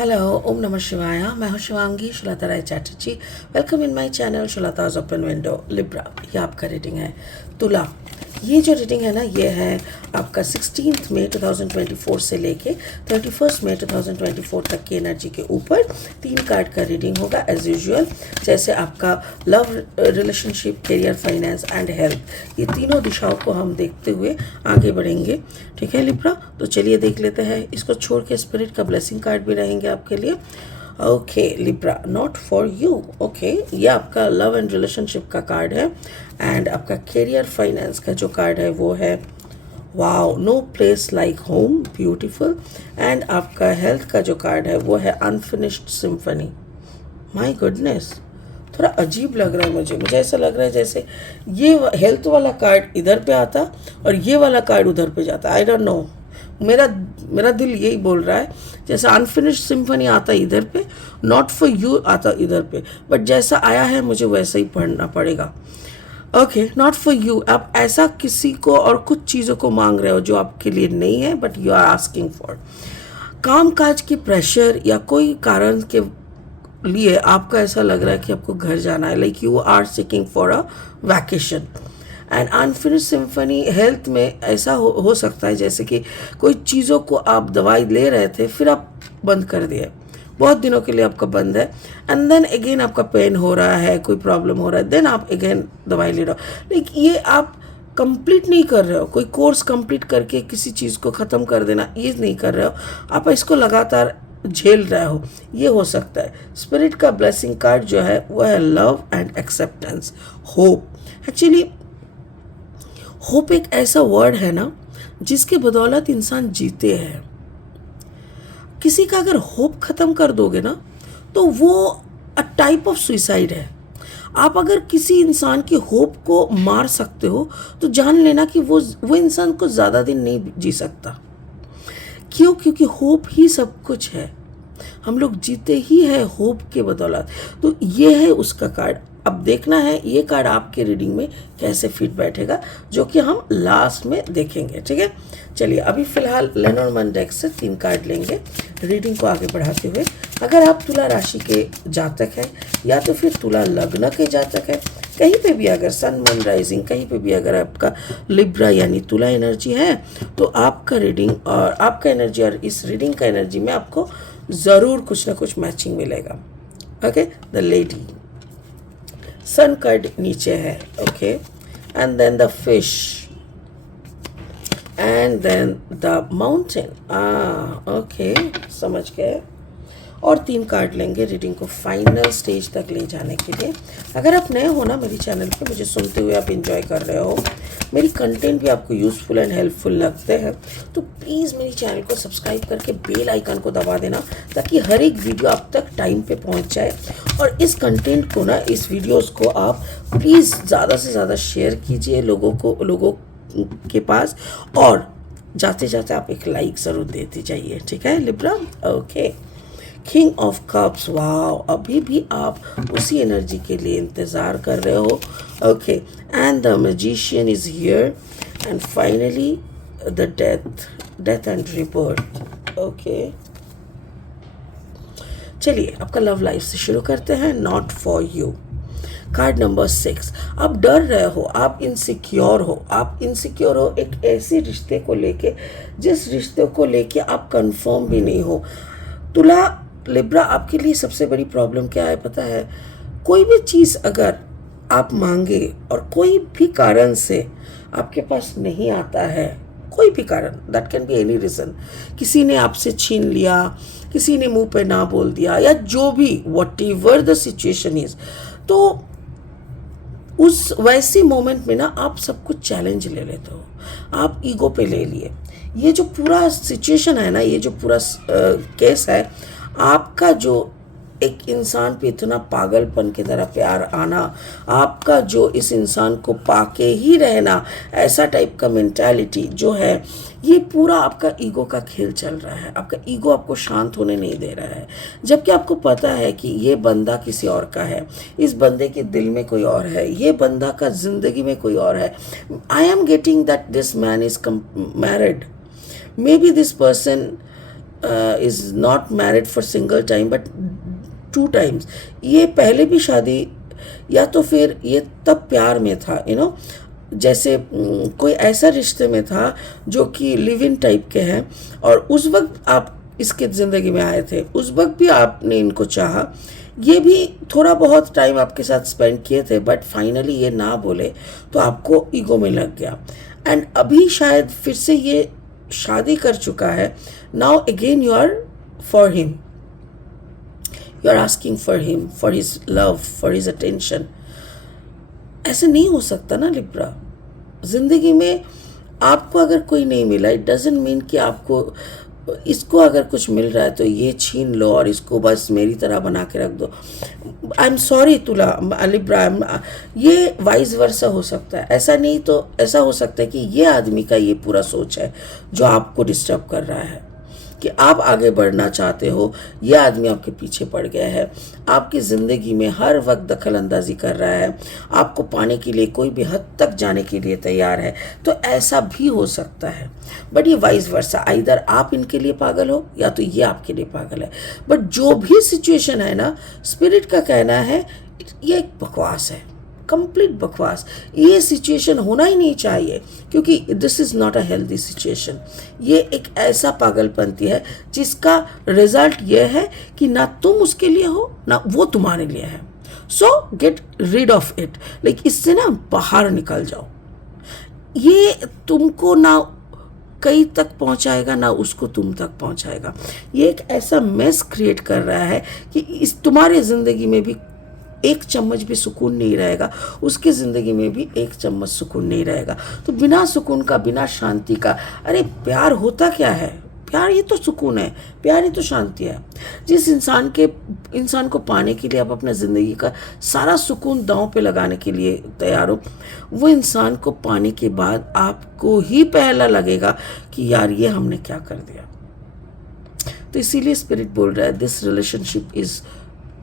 Hello, ओम नमः शिवाय। मैं हूं Shivangi Shulata Rai Chatterjee. Welcome in my channel Shulata's open window. Libra, ये आपका रीडिंग है। तुला, ये जो रीडिंग है ना, ये है आपका 16 मई 2024 से लेके 31 मई 2024 तक की एनर्जी के ऊपर 3 कार्ड का रीडिंग होगा एज यूजुअल। जैसे आपका love, relationship, career, finance and health, ये तीनों दिशाओं को हम देखते हुए आगे बढ़ेंगे। ठीक है लिब्रा, तो चलिए देख लेते हैं। इसको छोड़ के स्पिरिट का ब्लेसिंग कार्ड भी रहेंगे आपके लिए। Okay Libra, not for you. Okay, ये आपका लव एंड रिलेशनशिप का कार्ड है एंड आपका करियर फाइनेंस का जो कार्ड है वो है wow, no place like home, beautiful. And आपका हेल्थ का जो कार्ड है वो है अनफिनिश्ड सिम्फनी। माय गुडनेस, थोड़ा अजीब लग रहा है मुझे ऐसा लग रहा है जैसे ये हेल्थ वाला कार्ड इधर पे आता और ये वाला कार्ड उधर पे जाता। आई डोंट नो, मेरा मेरा दिल यही बोल रहा है जैसे अनफिनिश्ड सिम्फनी आता इधर पे, नॉट फॉर यू आता इधर पे, बट जैसा आया है मुझे वैसा ही पढ़ना पड़ेगा। Okay, not for you. आप ऐसा किसी को और कुछ चीज़ों को मांग रहे हो जो आपके लिए नहीं है, but you are asking for. काम काज की प्रेशर या कोई कारण के लिए आपका ऐसा लग रहा है कि आपको घर जाना है, like you are seeking for a vacation. And unfinished symphony health में ऐसा हो सकता है जैसे कि कोई चीज़ों को आप दवाई ले रहे थे फिर आप बंद कर दिए, बहुत दिनों के लिए आपका बंद है, एंड देन अगेन आपका पेन हो रहा है, कोई प्रॉब्लम हो रहा है, देन आप अगेन दवाई ले रहे हो। लाइक ये आप कंप्लीट नहीं कर रहे हो, कोई कोर्स कंप्लीट करके किसी चीज़ को ख़त्म कर देना, ये नहीं कर रहे हो, आप इसको लगातार झेल रहे हो, ये हो सकता है। स्पिरिट का ब्लेसिंग कार्ड जो है वो है love and acceptance, hope. Actually hope एक ऐसा वर्ड है ना जिसके बदौलत इंसान जीते हैं। किसी का अगर होप खत्म कर दोगे ना तो वो अ टाइप ऑफ सुइसाइड है। आप अगर किसी इंसान की होप को मार सकते हो तो जान लेना कि वो इंसान को ज़्यादा दिन नहीं जी सकता। क्यों? क्योंकि होप ही सब कुछ है, हम लोग जीते ही है होप के बदौलत। तो ये है उसका कार्ड। अब देखना है ये कार्ड आपके रीडिंग में कैसे फिट बैठेगा, जो कि हम लास्ट में देखेंगे। ठीक है, चलिए अभी फिलहाल लेनोर्मन डेक से 3 कार्ड लेंगे रीडिंग को आगे बढ़ाते हुए। अगर आप तुला राशि के जातक हैं या तो फिर तुला लग्न के जातक हैं, कहीं पे भी अगर सन मून राइजिंग, कहीं पे भी अगर आपका लिब्रा यानी तुला एनर्जी है, तो आपका रीडिंग और आपका एनर्जी और इस रीडिंग का एनर्जी में आपको ज़रूर कुछ ना कुछ मैचिंग मिलेगा। Okay, the lady, sun card नीचे है। Okay, and then the fish and then the mountain. Okay, समझ गए। और 3 कार्ड लेंगे रीडिंग को फाइनल स्टेज तक ले जाने के लिए। अगर आप नए हो ना मेरी चैनल पे, मुझे सुनते हुए आप एंजॉय कर रहे हो, मेरी कंटेंट भी आपको यूज़फुल एंड हेल्पफुल लगते हैं, तो प्लीज़ मेरी चैनल को सब्सक्राइब करके बेल आइकन को दबा देना ताकि हर एक वीडियो आप तक टाइम पे पहुंच जाए। और इस कंटेंट को ना, इस वीडियोज़ को आप प्लीज़ ज़्यादा से ज़्यादा शेयर कीजिए लोगों के पास, और जाते जाते आप एक लाइक ज़रूर देते जाइए। ठीक है Libra? Okay, king of cups. Wow, अभी भी आप उसी एनर्जी के लिए इंतज़ार कर रहे हो। Okay, and the magician is here and finally the death and rebirth. Okay, चलिए आपका लव लाइफ से शुरू करते हैं। Not for you, card number 6। आप डर रहे हो, आप इनसिक्योर हो एक ऐसे रिश्ते को लेके जिस रिश्ते को लेके आप कंफर्म भी नहीं हो। तुला लिब्रा, आपके लिए सबसे बड़ी प्रॉब्लम क्या है पता है? कोई भी चीज़ अगर आप मांगे और कोई भी कारण से आपके पास नहीं आता है, कोई भी कारण, that can be any reason, किसी ने आपसे छीन लिया, किसी ने मुंह पे ना बोल दिया, या जो भी what ever the situation is, तो उस वैसे मोमेंट में ना आप सब कुछ चैलेंज ले लेते हो, आप ईगो पे ले लिए। ये जो पूरा सिचुएशन है ना, ये जो पूरा केस है, आपका जो एक इंसान पे इतना पागलपन की तरह प्यार आना, आपका जो इस इंसान को पाके ही रहना, ऐसा टाइप का मेंटालिटी जो है, ये पूरा आपका ईगो का खेल चल रहा है। आपका ईगो आपको शांत होने नहीं दे रहा है, जबकि आपको पता है कि ये बंदा किसी और का है, इस बंदे के दिल में कोई और है, ये बंदा का जिंदगी में कोई और है। I am getting that this man is married, may be this person is not married for single time but 2 times. ये पहले भी शादी, या तो फिर ये तब प्यार में था, जैसे कोई ऐसा रिश्ते में था जो कि लिव इन टाइप के हैं, और उस वक्त आप इसके ज़िंदगी में आए थे, उस वक्त भी आपने इनको चाहा, ये भी थोड़ा बहुत टाइम आपके साथ स्पेंड किए थे, बट फाइनली ये ना बोले तो आपको ईगो में लग गया। एंड अभी शायद फिर से ये शादी कर चुका है, now again you are for him, you are asking for him, for his love, for his attention. ऐसे नहीं हो सकता ना लिब्रा। जिंदगी में आपको अगर कोई नहीं मिला, इट डजेंट मीन कि आपको इसको अगर कुछ मिल रहा है तो ये छीन लो और इसको बस मेरी तरह बना के रख दो। आई एम सॉरी तुला, लिब्रा, ये वाइस वर्सा हो सकता है। ऐसा नहीं तो ऐसा हो सकता है कि ये आदमी का ये पूरा सोच है जो आपको डिस्टर्ब कर रहा है, कि आप आगे बढ़ना चाहते हो, ये आदमी आपके पीछे पड़ गया है, आपकी ज़िंदगी में हर वक्त दखल अंदाजी कर रहा है, आपको पाने के लिए कोई भी हद तक जाने के लिए तैयार है। तो ऐसा भी हो सकता है, बट ये वाइस वर्सा, आइदर आप इनके लिए पागल हो या तो ये आपके लिए पागल है। बट जो भी सिचुएशन है ना, स्पिरिट का कहना है ये एक बकवास है, कंप्लीट बकवास। ये सिचुएशन होना ही नहीं चाहिए, क्योंकि this is not a healthy situation. ये एक ऐसा पागलपंती है जिसका रिजल्ट ये है कि ना तुम उसके लिए हो ना वो तुम्हारे लिए है। So get rid of it, like इससे ना बाहर निकल जाओ। ये तुमको ना कहीं तक पहुंचाएगा ना उसको तुम तक पहुंचाएगा। ये एक ऐसा मेस क्रिएट कर रहा है कि इस तुम्हारे ज़िंदगी में भी एक चम्मच भी सुकून नहीं रहेगा, उसकी ज़िंदगी में भी एक चम्मच सुकून नहीं रहेगा। तो बिना सुकून का, बिना शांति का, अरे प्यार होता क्या है? प्यार ही तो सुकून है, प्यार ही तो शांति है। जिस इंसान को पाने के लिए आप अपना ज़िंदगी का सारा सुकून दांव पे लगाने के लिए तैयार हो, वो इंसान को पाने के बाद आपको ही पहला लगेगा कि यार ये हमने क्या कर दिया। तो इसीलिए स्पिरिट बोल रहा है this relationship is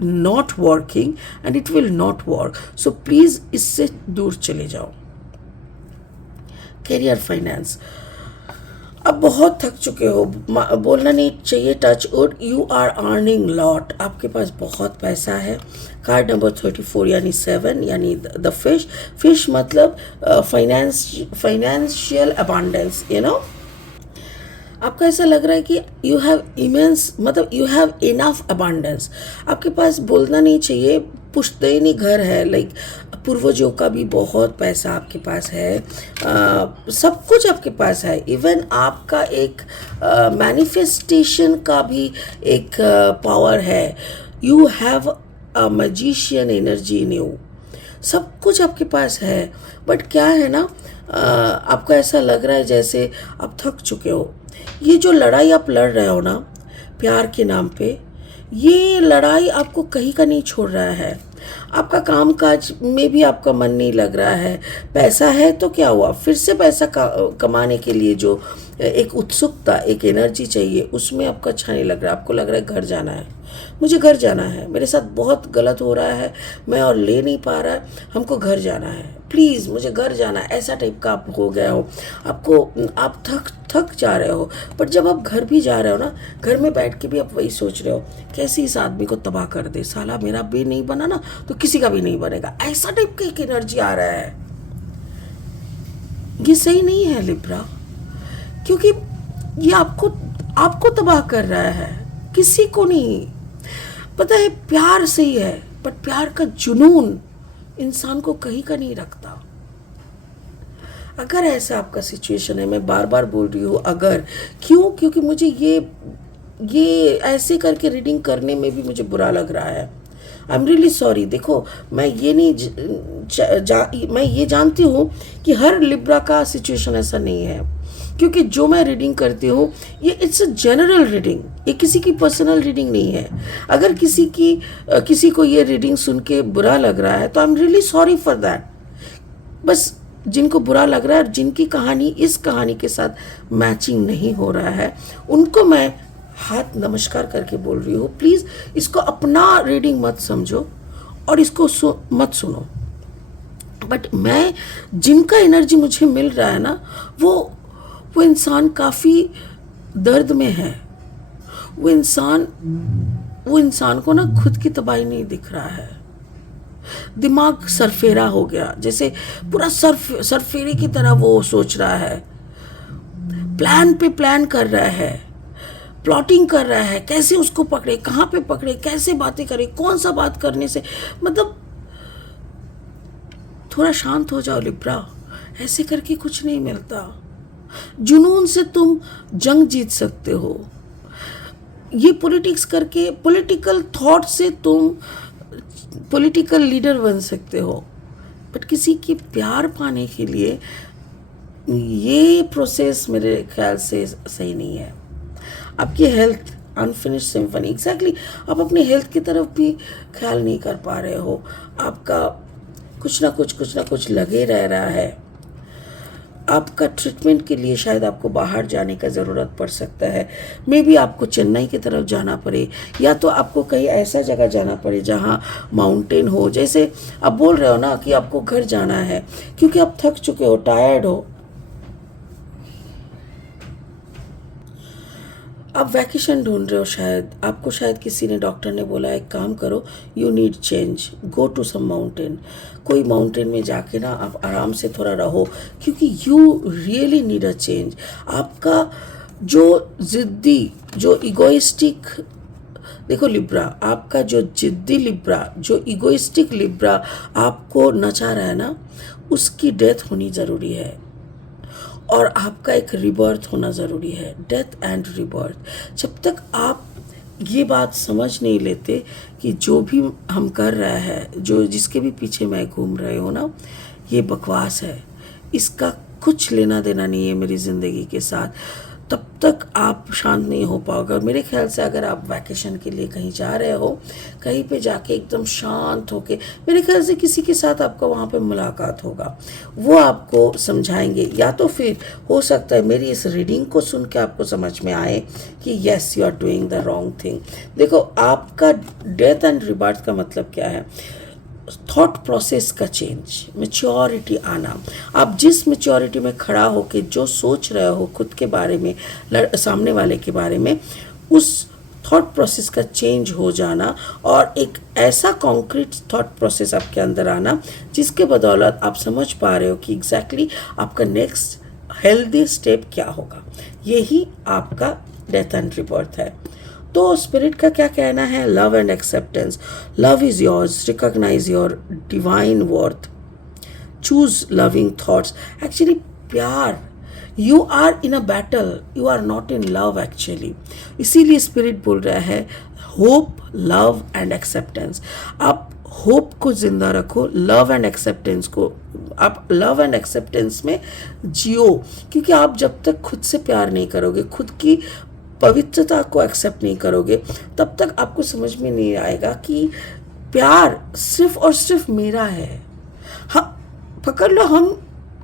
not working and it will not work, so please इससे दूर चले जाओ। कैरियर, फाइनेंस, अब बहुत थक चुके हो, बोलना नहीं चाहिए touch wood, you are earning lot, आपके पास बहुत पैसा है। कार्ड नंबर 34 यानी 7 यानी द फिश मतलब फाइनेंशियल अबांडेंस, आपको ऐसा लग रहा है कि यू हैव इमेंस, मतलब यू हैव इनफ अबांडेंस। आपके पास बोलना नहीं चाहिए पुश्तैनी घर है, लाइक पूर्वजों का भी बहुत पैसा आपके पास है, सब कुछ आपके पास है। इवन आपका एक मैनिफेस्टेशन का भी एक पावर है। You have a magician energy in you, सब कुछ आपके पास है। बट क्या है ना, आपको ऐसा लग रहा है जैसे आप थक चुके हो। ये जो लड़ाई आप लड़ रहे हो ना प्यार के नाम पे, ये लड़ाई आपको कहीं का नहीं छोड़ रहा है। आपका काम काज में भी आपका मन नहीं लग रहा है। पैसा है तो क्या हुआ, फिर से पैसा कमाने के लिए जो एक उत्सुकता, एक एनर्जी चाहिए, उसमें आपको अच्छा नहीं लग रहा। आपको लग रहा है घर जाना है, मुझे घर जाना है, मेरे साथ बहुत गलत हो रहा है, मैं और ले नहीं पा रहा है, हमको घर जाना है, प्लीज़ मुझे घर जाना है, ऐसा टाइप का आप हो गया हो। आप थक जा रहे हो। बट जब आप घर भी जा रहे हो ना, घर में बैठ के भी आप वही सोच रहे हो कैसे इस आदमी को तबाह कर दे, साला मेरा भी नहीं बना ना तो किसी का भी नहीं बनेगा, ऐसा टाइप का एक एनर्जी आ रहा है। ये सही नहीं है लिब्रा, क्योंकि ये आपको तबाह कर रहा है, किसी को नहीं। पता है प्यार सही है, बट प्यार का जुनून इंसान को कहीं का नहीं रखता। अगर ऐसा आपका सिचुएशन है, मैं बार बार बोल रही हूँ अगर, क्यों? क्योंकि मुझे ये ऐसे करके रीडिंग करने में भी मुझे बुरा लग रहा है। I am really sorry. देखो मैं ये नहीं मैं ये जानती हूँ कि हर लिब्रा का सिचुएशन ऐसा नहीं है, क्योंकि जो मैं रीडिंग करती हूँ ये इट्स अ जनरल रीडिंग, ये किसी की पर्सनल रीडिंग नहीं है। अगर किसी को ये रीडिंग सुन के बुरा लग रहा है तो I am really sorry for that. बस जिनको बुरा लग रहा है और जिनकी कहानी इस कहानी के साथ मैचिंग नहीं हो रहा है, उनको मैं हाथ नमस्कार करके बोल रही हूँ, प्लीज़ इसको अपना रीडिंग मत समझो और इसको मत सुनो। बट मैं जिनका एनर्जी मुझे मिल रहा है ना, वो इंसान काफ़ी दर्द में है, वो इंसान को ना खुद की तबाही नहीं दिख रहा है, दिमाग सरफेरा हो गया, जैसे पूरा सरफेरे की तरह वो सोच रहा है, प्लान पे प्लान कर रहा है, प्लॉटिंग कर रहा है, कैसे उसको पकड़े, कहाँ पे पकड़े, कैसे बातें करे, कौन सा बात करने से, मतलब थोड़ा शांत हो जाओ लिब्रा, ऐसे करके कुछ नहीं मिलता। जुनून से तुम जंग जीत सकते हो, ये पॉलिटिक्स करके, पॉलिटिकल थॉट से तुम पॉलिटिकल लीडर बन सकते हो, बट किसी की प्यार पाने के लिए ये प्रोसेस मेरे ख्याल से सही नहीं है। आपकी हेल्थ अनफिनिश्ड सिम्फनी, एग्जैक्टली आप अपनी हेल्थ की तरफ भी ख्याल नहीं कर पा रहे हो, आपका कुछ ना कुछ लगे रह रहा है। आपका ट्रीटमेंट के लिए शायद आपको बाहर जाने का ज़रूरत पड़ सकता है, मे बी आपको चेन्नई की तरफ जाना पड़े, या तो आपको कहीं ऐसा जगह जाना पड़े जहाँ माउंटेन हो, जैसे आप बोल रहे हो ना कि आपको घर जाना है क्योंकि आप थक चुके हो, टायर्ड हो, आप वैकेशन ढूंढ रहे हो, शायद आपको शायद किसी ने, डॉक्टर ने बोला एक काम करो, you need change, go to some mountain, कोई माउंटेन में जाके ना आप आराम से थोड़ा रहो, क्योंकि you really need a change. आपका जो ज़िद्दी, जो इगोइस्टिक, देखो लिब्रा, आपका जो जिद्दी लिब्रा, जो इगोइस्टिक लिब्रा आपको नचा रहा है ना, उसकी डेथ होनी ज़रूरी है, और आपका एक रिबर्थ होना ज़रूरी है, डेथ एंड रिबर्थ। जब तक आप ये बात समझ नहीं लेते कि जो भी हम कर रहा है, जो जिसके भी पीछे मैं घूम रहे हो ना, ये बकवास है, इसका कुछ लेना देना नहीं है मेरी ज़िंदगी के साथ, तब तक आप शांत नहीं हो पाओगे। मेरे ख्याल से अगर आप वैकेशन के लिए कहीं जा रहे हो, कहीं पे जाके एकदम शांत होके, मेरे ख्याल से किसी के साथ आपका वहाँ पे मुलाकात होगा, वो आपको समझाएंगे, या तो फिर हो सकता है मेरी इस रीडिंग को सुन के आपको समझ में आए कि yes you are doing the wrong thing. देखो, आपका डेथ एंड रिबर्थ का मतलब क्या है? थॉट प्रोसेस का चेंज, मैच्योरिटी आना, आप जिस मैच्योरिटी में खड़ा होके जो सोच रहे हो खुद के बारे में, सामने वाले के बारे में, उस थॉट प्रोसेस का चेंज हो जाना, और एक ऐसा कॉन्क्रीट थॉट प्रोसेस आपके अंदर आना जिसके बदौलत आप समझ पा रहे हो कि एग्जैक्टली आपका नेक्स्ट हेल्दी स्टेप क्या होगा। यही आपका डेथ एंड रिबर्थ है। तो स्पिरिट का क्या कहना है? Love and acceptance, love is yours, recognise your divine worth, choose loving thoughts. Actually प्यार, you are in a battle, you are not in love actually, इसीलिए स्पिरिट बोल रहा है होप, लव एंड एक्सेप्टेंस। आप होप को जिंदा रखो, love and acceptance को, आप लव एंड एक्सेप्टेंस में जियो, क्योंकि आप जब तक खुद से प्यार नहीं करोगे, खुद की पवित्रता को एक्सेप्ट नहीं करोगे, तब तक आपको समझ में नहीं आएगा कि प्यार सिर्फ और सिर्फ मेरा है। हाँ, पकड़ लो हम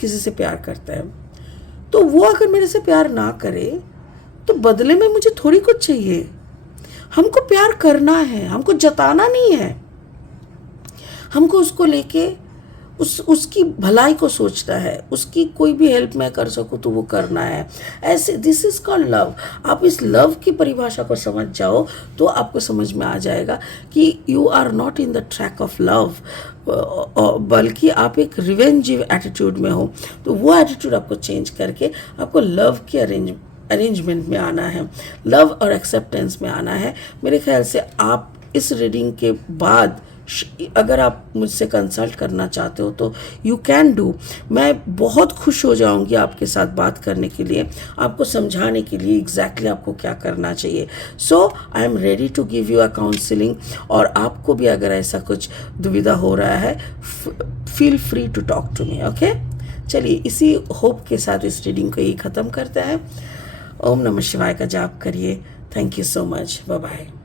किसी से प्यार करते हैं, तो वो अगर मेरे से प्यार ना करे तो बदले में मुझे थोड़ी कुछ चाहिए। हमको प्यार करना है, हमको जताना नहीं है, हमको उसको लेके उसकी भलाई को सोचना है, उसकी कोई भी हेल्प मैं कर सकूँ तो वो करना है। ऐसे दिस इज़ कॉल्ड लव। आप इस लव की परिभाषा को समझ जाओ तो आपको समझ में आ जाएगा कि you are not in the track of love, बल्कि आप एक रिवेंजिव एटीट्यूड में हो। तो वो एटीट्यूड आपको चेंज करके आपको लव के अरेंजमेंट में आना है, लव और एक्सेप्टेंस में आना है। मेरे ख्याल से आप इस रीडिंग के बाद अगर आप मुझसे कंसल्ट करना चाहते हो तो यू कैन डू। मैं बहुत खुश हो जाऊंगी आपके साथ बात करने के लिए, आपको समझाने के लिए एग्जैक्टली आपको क्या करना चाहिए। So I am ready to give you a counselling, और आपको भी अगर ऐसा कुछ दुविधा हो रहा है, feel free to talk to me. Okay, चलिए इसी होप के साथ इस रीडिंग को ही ख़त्म करते हैं। ओम नमः शिवाय का जाप करिए। Thank you so much, bye bye.